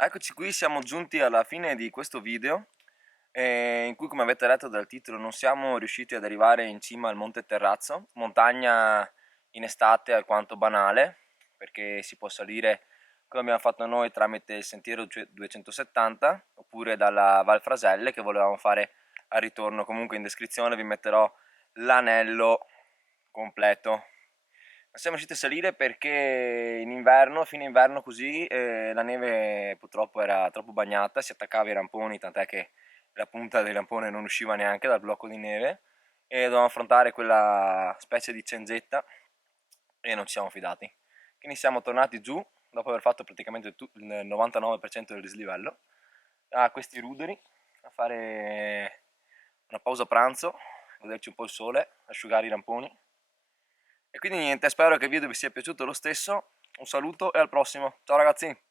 Eccoci qui, siamo giunti alla fine di questo video in cui, come avete letto dal titolo, non siamo riusciti ad arrivare in cima al Monte Terrazzo, montagna in estate alquanto banale, perché si può salire come abbiamo fatto noi tramite il sentiero 270 oppure dalla Val Fraselle che volevamo fare al ritorno. Comunque in descrizione vi metterò l'anello completo. Non siamo riusciti a salire perché in inverno, fine inverno così, la neve purtroppo era troppo bagnata, si attaccava ai ramponi, tant'è che la punta del rampone non usciva neanche dal blocco di neve e dovevamo affrontare quella specie di cengetta e non ci siamo fidati. Quindi siamo tornati giù, dopo aver fatto praticamente il 99% del dislivello, a questi ruderi, a fare una pausa pranzo, goderci un po' il sole, asciugare i ramponi. E quindi niente, spero che il video vi sia piaciuto lo stesso, un saluto e al prossimo, ciao ragazzi!